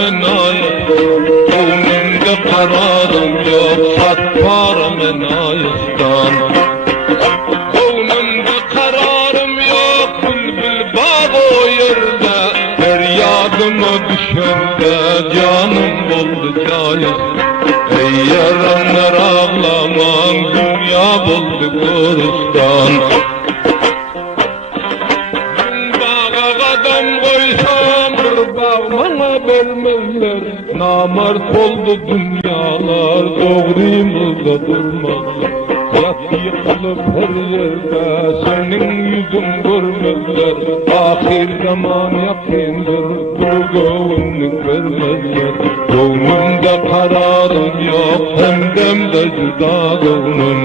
men ayıptan, önümde kararım yok, satparım men ayıptan. Önümde kararım yok, bülbül bağ o yerde, feryadıma düşende canım oldu cayız. Ey yaranlar ağlaman, dünya buldu Gülistan. Bağa kadam koysam bir bağ bana vermezler, namert oldu dünyalar, doğruyum da durmazlar. Yat yıkılıp her yerde senin yüzün görmezler, ahir zaman yakındır, bu gönlük vermezler. Gönlümde kararım yok, hem demde cüda gönlüm.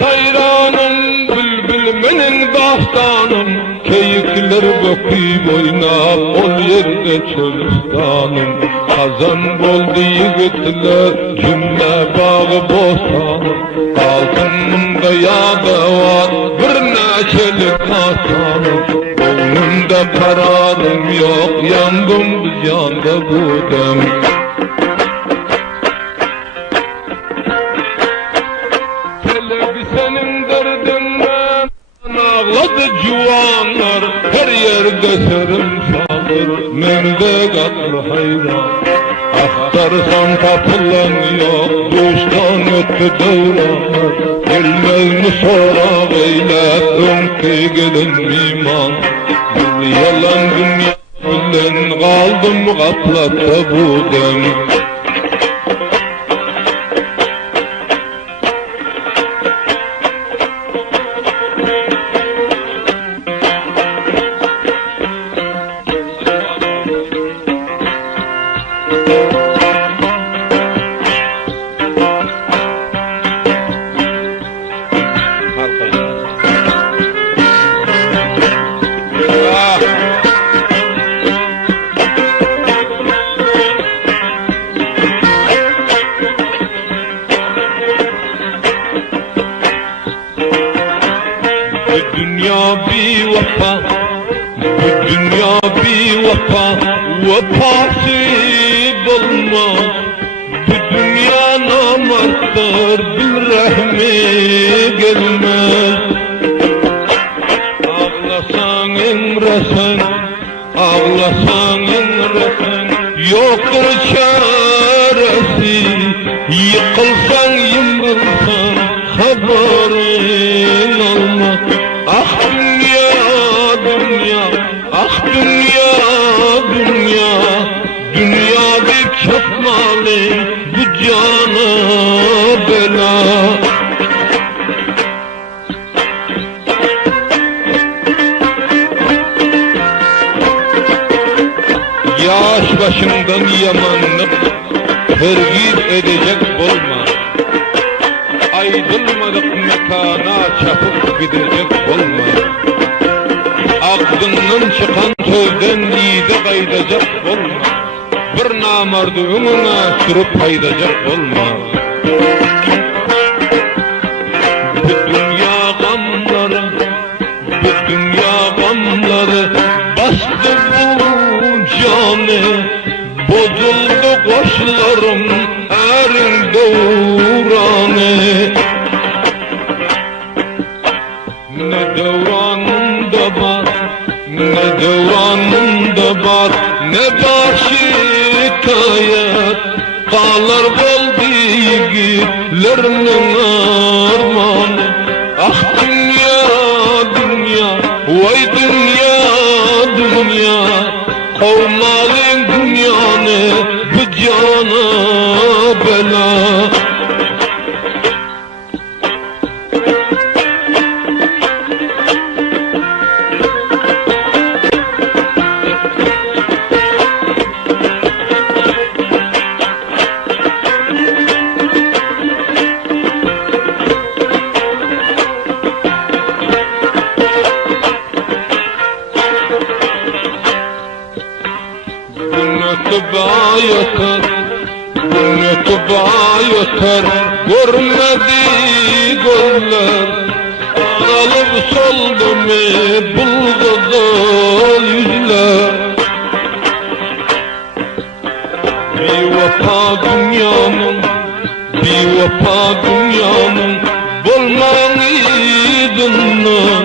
Sayranım, bülbül benim dastanım, keyikler bakıp oynap, ol yerde çölüstanım. Kazan oldu yigitler, cümle bağı bostanım. Altınımda yağda var, bir neçelik hasanım. Gönlümde kararım yok, yandım biz yanda budem. Senin derdinden ağladı civanlar, her yerde serim salır, mende katır hayran. Aktarsan tapılan yok, dostan öttü devranlar, gelmez mi sonra beyle, önkü gelin iman. Bir yalan dünya bilen kaldım kaplatta bu dem. Bu dünya bir vefa, bu dünya bir vefa, vefasız olmaz. Bu dünya namerttir, bil rahmi gelmez. Ağlasan emresen, ağlasan emresen, yoktur çaresi. Yıkılsan yımbılsan, haberin olmaz. Ah dünya, dünya, ah dünya, dünya, dünya bir çatmalı, bu cana bela. Yaş başımdan yamanlık, tergib edecek olma. Aydılmadık mekana çapıp gidecek olma. Ağzından çıkan sözden iyide kaydacak olma. Bir namardı önüne sürüp kaydacak olma. Bu dünya gamları, bu dünya gamları bastı bu canı. Bozuldu koşlarım, erin devranı. Ne devranımda var, ne devranımda var, ne başı şikayet. Kalır oldu yiğitlerinin armanı. Ah dünya, dünya, vay dünya, dünya, kovmalın dünyanı, bu cana bela. Tuba yeter, tuba yeter, görmedi gözler. alıp soldu mu bulgudul yüzler. Bir vefa dünyanın, bir vefa dünyanın bolmanıydınnan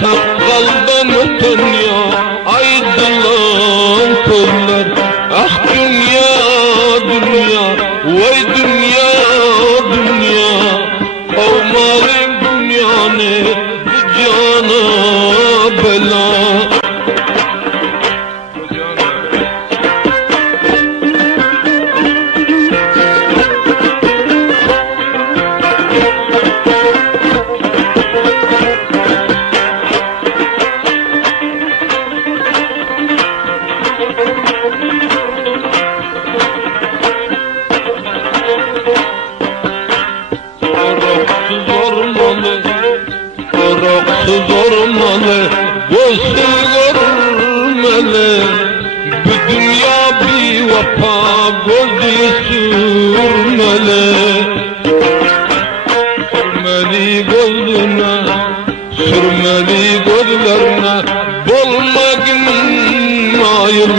sakkaldan öten ya aydılan közler. Ah dünya dünya, vay dünya dünya, kovmalım dünyanı bu cana bela. Oroksuz ormalı, gözsüz görmeli. Bu dünya bir vefa gözü sürmeli. Sürmeli gözüne, sürmeli gözlerine bolmagın ayıl.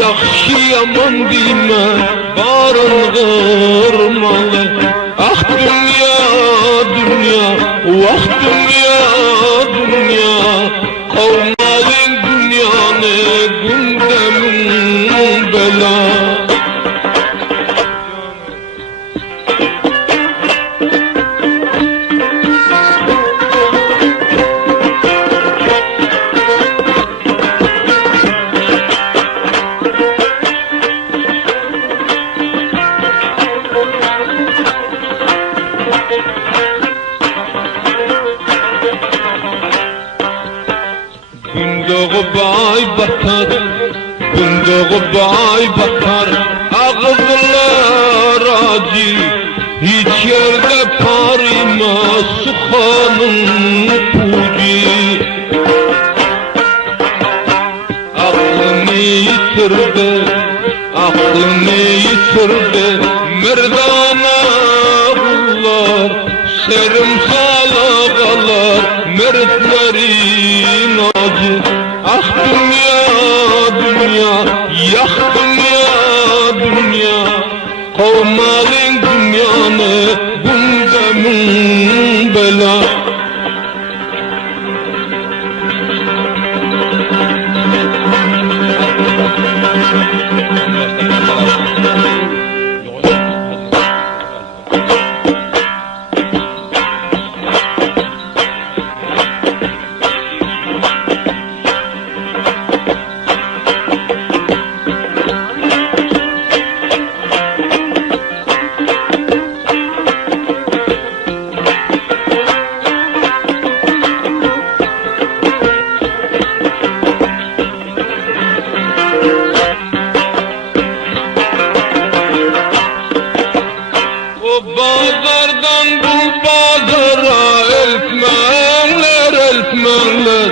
Yaxşı yaman dime, barın kırmalı. Ah dünya dünya, vah dünya dünya, kovmalın dünyanı gündemin bela. Gündoğu bay batar, gündoğu bay batar, ağızlar acı, hiç yerde parima suhanın puci. Aklını yitirdi, aklını yitirdi, merdana kullar, serim salagalar, mertlerin acı. Ah dünya dünya, yah dünya dünya, kovmalın dünyanı gündemin bela. Bazardan bu bazara eltmenler eltmenler,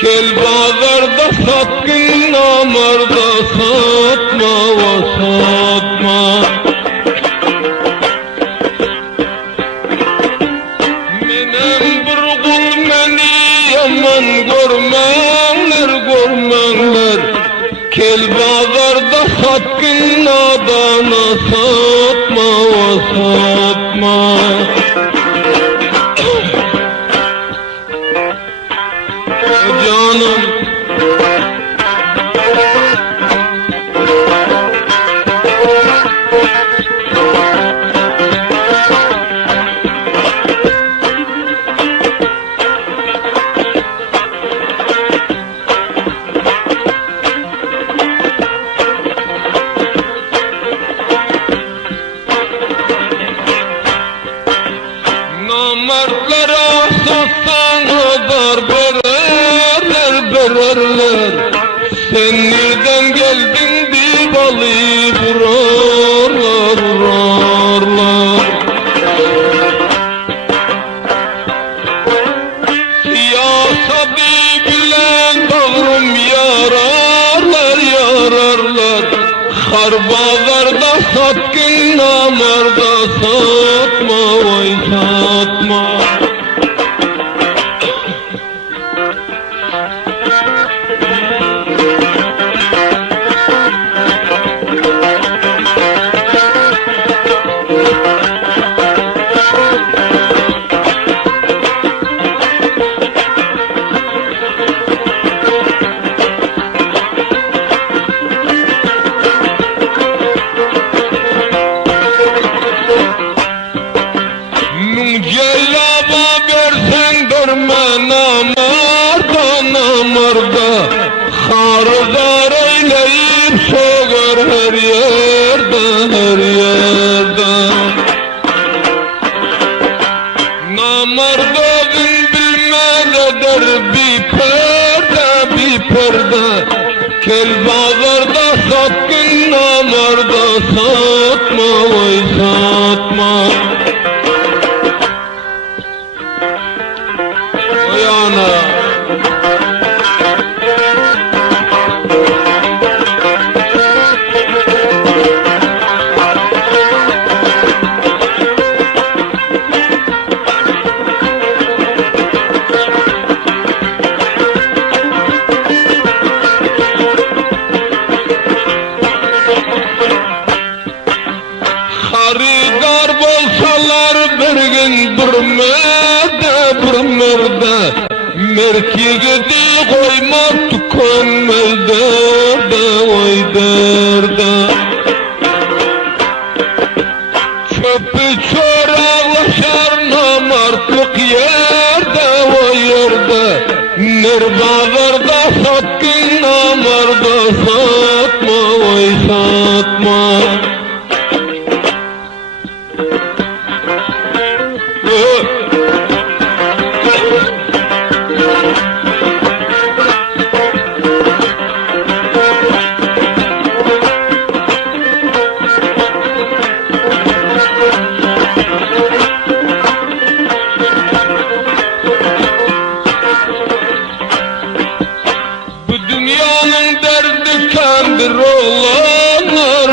kel bazarda satkın namarda satma ve satma. Menem bir kul meni yaman görmenler görmenler, kel bazarda satkın nadana satma ve satma. Canım namertlere satsana darbe vererler. Sen nereden geldin deyip alıp vurarlar vurarlar. Siyaseti bilen bağrım yararlar yararlar. Harbazarda satkın namarda satma vay satma. Namardın bilmelidir bir perde Kel bağırda satkın namarda satma vay satma Vay ana Xaridar bolsalar bir gün bir merde Merkigidi koymaz tükenmez derde oy derde Çöpü çorağlaşar namartlık yerde oy yerde Nerbağırda satkın namarda satma oy satma Bu dünyanın derdi kendir oğlanlar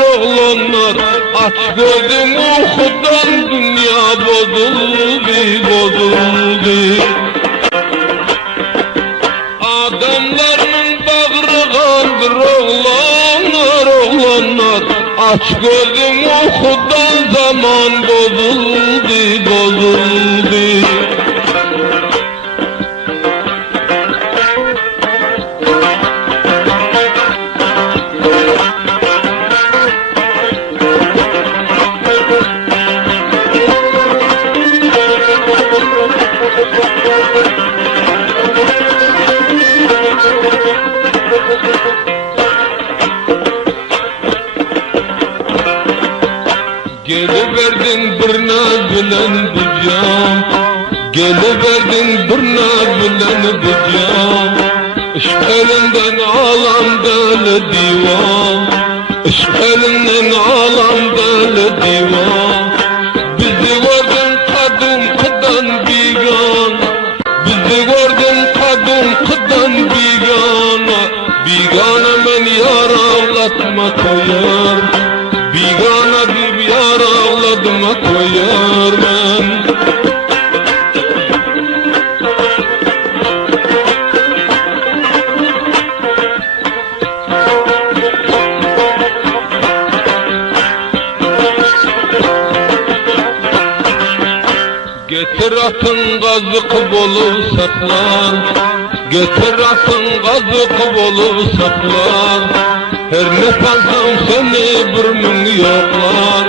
Aç gözüm okudan dünya bozuldu Adamların bağrı kandır oğlanlar Aç gözüm okudan zaman bozuldu Geliverdin bir naz bilen bu can Geliverdin bir naz bilen bu can Işk elinden alam deli divan Işk elinden alam deli divan Bizi gördün kadın kıdan bigan Bizi gördün kadın kıdan bigana Bigana men yar ağlatma koyar Bigana bir yar ağladıma koyar ben Getir atın gazık bolup saklan Getir atın gazık bolup saklan Her nefesem seni bir min yoklar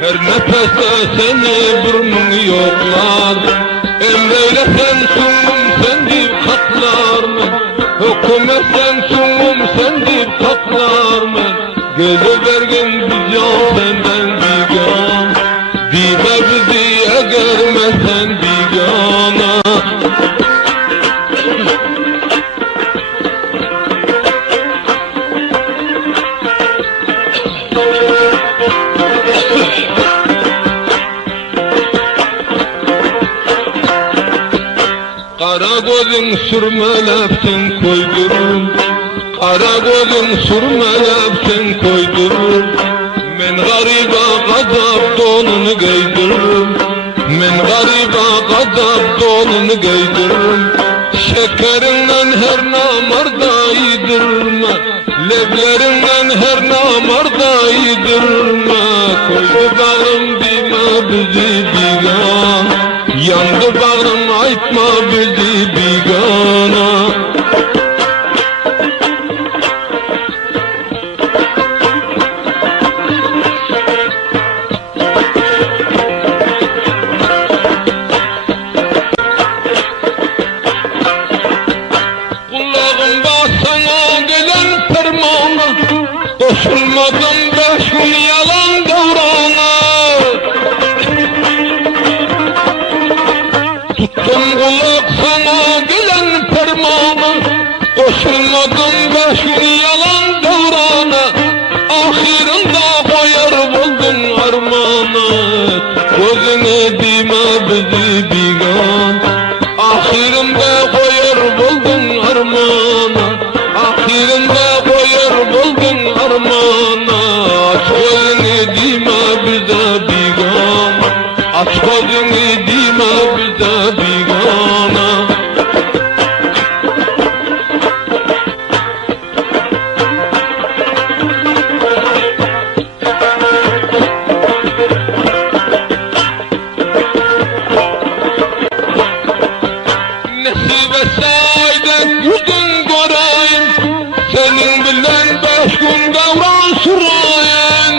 Her nefeste seni bir min yoklar Emreylesen sungum sen deyip katlarmın Hükümetsen sungum sen deyip katlarmın Gelivergin bir can senden bigan Dime bizi egermesen bigana Kara gözün sürmelepsin koydurur Kara gözün sürmelepsin koydurur Men gariba gazap donunu giydirir Men gariba gazap donunu giydirir Şekerinden her namarda yedirme Leblerinden her namarda yedirme Koydu bağım dime bizi bigan Yandı bağım aytma bizi bigana Koşulmadım 5 gün yalan kulak sana gelen fermana, koşulmadım 5 gün yalan devrana, ahirinde koyar buldun armana. Gözüne dime bizi bigan, ahirinde koyar buldun armana, ahirinde koyar buldun armana. Aç gözünü dime bize bigan, aç gözünü dime bize bigana. Nasip etseydik yüzün göreyim, senin bilen 5 gün devran süreyim.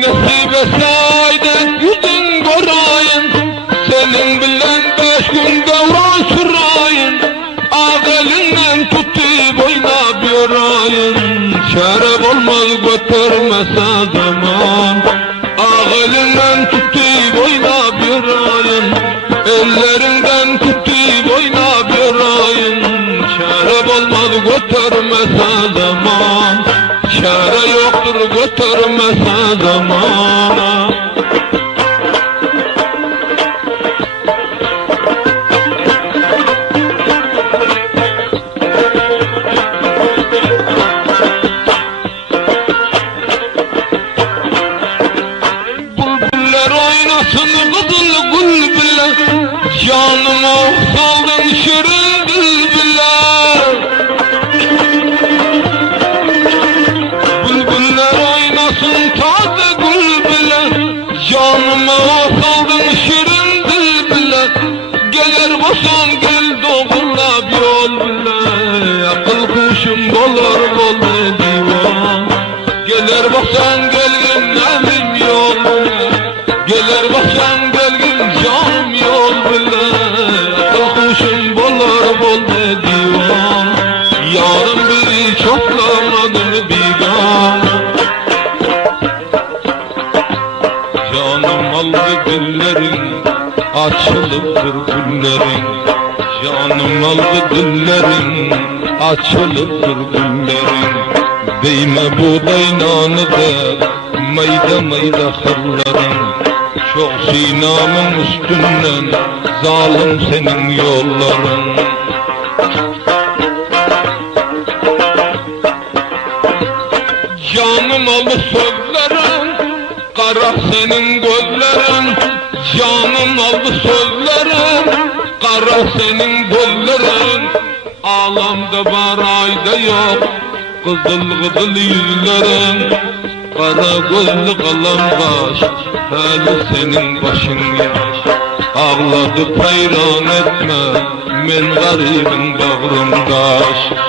Nasip etseydik yüzün göreyim, senin bilen 5 gün devran süreyim. Ağ elinden tutup oynap yorayım, şeref olmaz götürmese zaman. Ağ elinden tutup oynap yorayım, ellerinden tutup oynap yorayım. Şeref olmaz götürmese zaman, çare yoktur götürmese zamana. Bülbüller oynasın kızıl gül bile, canıma saldın şirin bülbüller. Bülbüller oynasın taze gül bile, canıma saldın şirin bülbüller. Gelir basan gel doğullap yol bile, akıl kuşum dolar oldu divan. Gelir basan gelgin elim yol bile, gelir basan gelgin canım yol bile. Akıl kuşum dolar oldu divan, yarın biri çoklamadı bigana. Canım aldı dillerin, açılıptır güllerin. Canım aldı dillerin, açılıptır güllerin. Değme buğday nanı da, mayda mayda hırların. Çok sinamın üstünden, zalim senin yolların. Canım aldı sözlerin, kara senin gözlerin. Canım aldı sözlerin, kara senin gözlerin. Ağlamda var ayda yok, kızıl kızıl yüzlerin. Kara gözlü kalan baş, hali senin başın yaş. Ağladı payran etme, men garibin bağrımdaş.